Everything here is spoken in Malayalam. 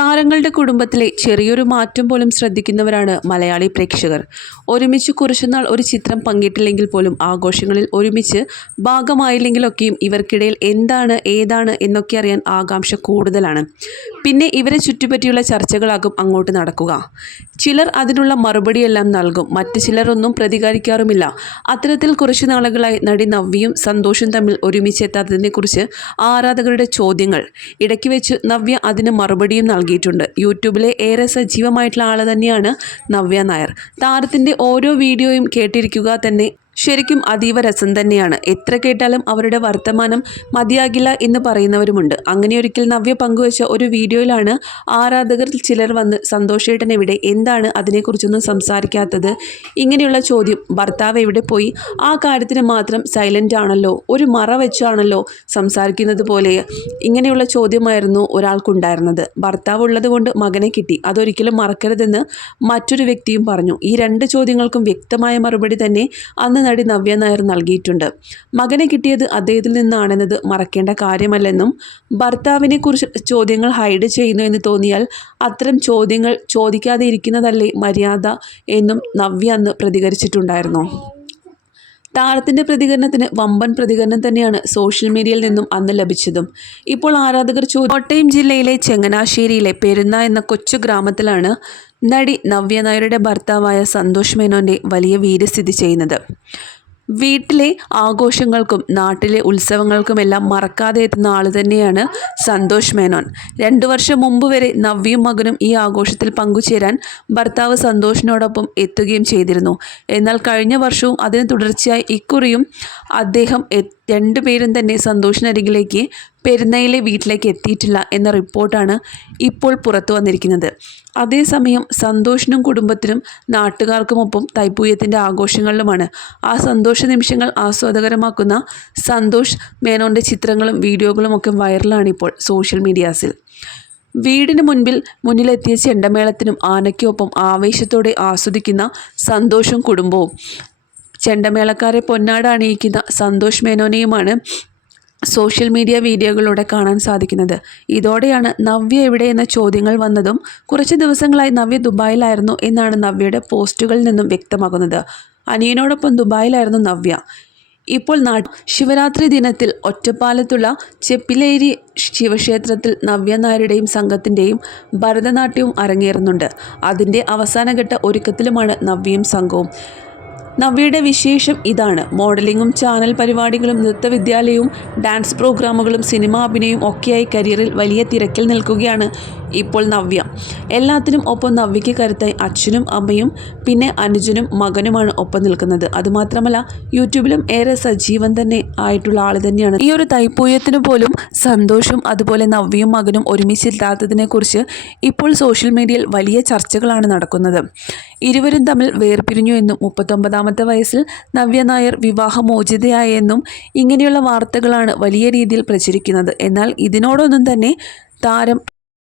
താരങ്ങളുടെ കുടുംബത്തിലെ ചെറിയൊരു മാറ്റം പോലും ശ്രദ്ധിക്കുന്നവരാണ് മലയാളി പ്രേക്ഷകർ. ഒരുമിച്ച് കുറച്ചുനാൾ ഒരു ചിത്രം പങ്കിട്ടില്ലെങ്കിൽ പോലും ആഘോഷങ്ങളിൽ ഒരുമിച്ച് ഭാഗമായില്ലെങ്കിലൊക്കെയും ഇവർക്കിടയിൽ എന്താണ് ഏതാണ് എന്നൊക്കെ അറിയാൻ ആകാംക്ഷ കൂടുതലാണ്. പിന്നെ ഇവരെ ചുറ്റിപ്പറ്റിയുള്ള ചർച്ചകളാകും അങ്ങോട്ട് നടക്കുക. ചിലർ അതിനുള്ള മറുപടിയെല്ലാം നൽകും, മറ്റ് ചിലർ ഒന്നും പ്രതികരിക്കാറുമില്ല. അത്തരത്തിൽ കുറച്ചു നാളുകളായി നടി നവ്യയും സന്തോഷും തമ്മിൽ ഒരുമിച്ചെത്താത്തതിനെക്കുറിച്ച് ആരാധകരുടെ ചോദ്യങ്ങൾ. ഇടയ്ക്ക് വെച്ച് നവ്യ അതിന് മറുപടിയും നൽകിയിട്ടുണ്ട്. യൂട്യൂബിലെ ഏറെ സജീവമായിട്ടുള്ള ആൾ തന്നെയാണ് നവ്യ നായർ. താരത്തിൻ്റെ ഓരോ വീഡിയോയും കേട്ടിരിക്കുക തന്നെ ശരിക്കും അതീവ രസം തന്നെയാണ്. എത്ര കേട്ടാലും അവരുടെ വർത്തമാനം മതിയാകില്ല എന്ന് പറയുന്നവരുമുണ്ട്. അങ്ങനെ ഒരിക്കൽ നവ്യ പങ്കുവച്ച ഒരു വീഡിയോയിലാണ് ആരാധകർ ചിലർ വന്ന് സന്തോഷേട്ടൻ എവിടെ, എന്താണ് അതിനെക്കുറിച്ചൊന്നും സംസാരിക്കാത്തത്, ഇങ്ങനെയുള്ള ചോദ്യം. ഭർത്താവ് എവിടെ പോയി, ആ കാര്യത്തിന് മാത്രം സൈലൻ്റ് ആണല്ലോ, ഒരു മറ വെച്ചാണല്ലോ സംസാരിക്കുന്നത് പോലെ, ഇങ്ങനെയുള്ള ചോദ്യമായിരുന്നു ഒരാൾക്കുണ്ടായിരുന്നത്. ഭർത്താവ് ഉള്ളത് കൊണ്ട് മകനെ കിട്ടി, അതൊരിക്കലും മറക്കരുതെന്ന് മറ്റൊരു വ്യക്തിയും പറഞ്ഞു. ഈ രണ്ട് ചോദ്യങ്ങൾക്കും വ്യക്തമായ മറുപടി തന്നെ അന്ന് നടി നവ്യ നായർ നൽകിയിട്ടുണ്ട്. മകനെ കിട്ടിയത് അദ്ദേഹത്തിൽ നിന്നാണെന്നത് മറക്കേണ്ട കാര്യമല്ലെന്നും ഭർത്താവിനെ കുറിച്ച് ചോദ്യങ്ങൾ ഹൈഡ് ചെയ്യുന്നു എന്ന് തോന്നിയാൽ അത്തരം ചോദ്യങ്ങൾ ചോദിക്കാതെ ഇരിക്കുന്നതല്ലേ മര്യാദ എന്നും നവ്യ അന്ന് പ്രതികരിച്ചിട്ടുണ്ടായിരുന്നു. താരത്തിൻ്റെ പ്രതികരണത്തിന് വമ്പൻ പ്രതികരണം തന്നെയാണ് സോഷ്യൽ മീഡിയയിൽ നിന്നും അന്ന് ലഭിച്ചതും. ഇപ്പോൾ ആരാധകർ കോട്ടയം ജില്ലയിലെ ചങ്ങനാശ്ശേരിയിലെ പെരുന്ന എന്ന കൊച്ചു ഗ്രാമത്തിലാണ് നടി നവ്യ നായരുടെ ഭർത്താവായ സന്തോഷ് മേനോൻ്റെ വലിയ വീട് സ്ഥിതി ചെയ്യുന്നത്. വീട്ടിലെ ആഘോഷങ്ങൾക്കും നാട്ടിലെ ഉത്സവങ്ങൾക്കുമെല്ലാം മറക്കാതെ എത്തുന്ന ആൾ തന്നെയാണ് സന്തോഷ് മേനോൻ. 2 വർഷം മുമ്പ് വരെ നവ്യയും മകനും ഈ ആഘോഷത്തിൽ പങ്കുചേരാൻ ഭർത്താവ് സന്തോഷിനോടൊപ്പം എത്തുകയും ചെയ്തിരുന്നു. എന്നാൽ കഴിഞ്ഞ വർഷവും അതിന് തുടർച്ചയായി ഇക്കുറിയും അദ്ദേഹം രണ്ടുപേരും തന്നെ സന്തോഷിനരികിലേക്ക് പെരുന്നയിലെ വീട്ടിലേക്ക് എത്തിയിട്ടില്ല എന്ന റിപ്പോർട്ടാണ് ഇപ്പോൾ പുറത്തു വന്നിരിക്കുന്നത്. അതേസമയം സന്തോഷിനും കുടുംബത്തിനും നാട്ടുകാർക്കുമൊപ്പം തൈപ്പൂയത്തിൻ്റെ ആഘോഷങ്ങളിലുമാണ്. ആ സന്തോഷ നിമിഷങ്ങൾ ആസ്വാദകരമാക്കുന്ന സന്തോഷ് മേനോൻ്റെ ചിത്രങ്ങളും വീഡിയോകളും ഒക്കെ വൈറലാണിപ്പോൾ സോഷ്യൽ മീഡിയാസിൽ. വീടിന് മുന്നിലെത്തിയ ചെണ്ടമേളത്തിനും ആനയ്ക്കൊപ്പം ആവേശത്തോടെ ആസ്വദിക്കുന്ന സന്തോഷും കുടുംബവും. ചെണ്ടമേളക്കാരെ പൊന്നാട അണിയിക്കുന്ന സന്തോഷ് മേനോനെയുമാണ് സോഷ്യൽ മീഡിയ വീഡിയോകളിലൂടെ കാണാൻ സാധിക്കുന്നത്. ഇതോടെയാണ് നവ്യ എവിടെ എന്ന ചോദ്യങ്ങൾ വന്നതും. കുറച്ച് ദിവസങ്ങളായി നവ്യ ദുബായിലായിരുന്നു എന്നാണ് നവ്യയുടെ പോസ്റ്റുകളിൽ നിന്നും വ്യക്തമാകുന്നത്. അനിയനോടൊപ്പം ദുബായിലായിരുന്നു നവ്യ. ഇപ്പോൾ ശിവരാത്രി ദിനത്തിൽ ഒറ്റപ്പാലത്തുള്ള ചെപ്പിലേരി ശിവക്ഷേത്രത്തിൽ നവ്യ നായരുടെയും സംഘത്തിൻ്റെയും ഭരതനാട്യവും അരങ്ങേറുന്നുണ്ട്. അതിൻ്റെ അവസാനഘട്ട ഒരുക്കത്തിലുമാണ് നവ്യയും സംഘവും. നവ്യയുടെ വിശേഷം ഇതാണ്. മോഡലിങ്ങും ചാനൽ പരിപാടികളും നൃത്തവിദ്യാലയവും ഡാൻസ് പ്രോഗ്രാമുകളും സിനിമാ അഭിനയവും ഒക്കെയായി കരിയറിൽ വലിയ തിരക്കിൽ നിൽക്കുകയാണ് ഇപ്പോൾ നവ്യ. എല്ലാത്തിനും ഒപ്പം നവ്യയ്ക്ക് കരുത്തായി അച്ഛനും അമ്മയും പിന്നെ അനുജനും മകനുമാണ് ഒപ്പം നിൽക്കുന്നത്. അതുമാത്രമല്ല യൂട്യൂബിലും ഏറെ സജീവൻ തന്നെ ആയിട്ടുള്ള ആൾ തന്നെയാണ്. ഈ ഒരു തൈപ്പൂയത്തിന് പോലും സന്തോഷും അതുപോലെ നവ്യയും മകനും ഒരുമിച്ചില്ലാത്തതിനെക്കുറിച്ച് ഇപ്പോൾ സോഷ്യൽ മീഡിയയിൽ വലിയ ചർച്ചകളാണ് നടക്കുന്നത്. ഇരുവരും തമ്മിൽ വേർപിരിഞ്ഞു എന്നും 39ാമത്തെ വയസ്സിൽ നവ്യ നായർ വിവാഹമോചിതയായെന്നും ഇങ്ങനെയുള്ള വാർത്തകളാണ് വലിയ രീതിയിൽ പ്രചരിക്കുന്നത്. എന്നാൽ ഇതിനോടൊന്നും തന്നെ താരം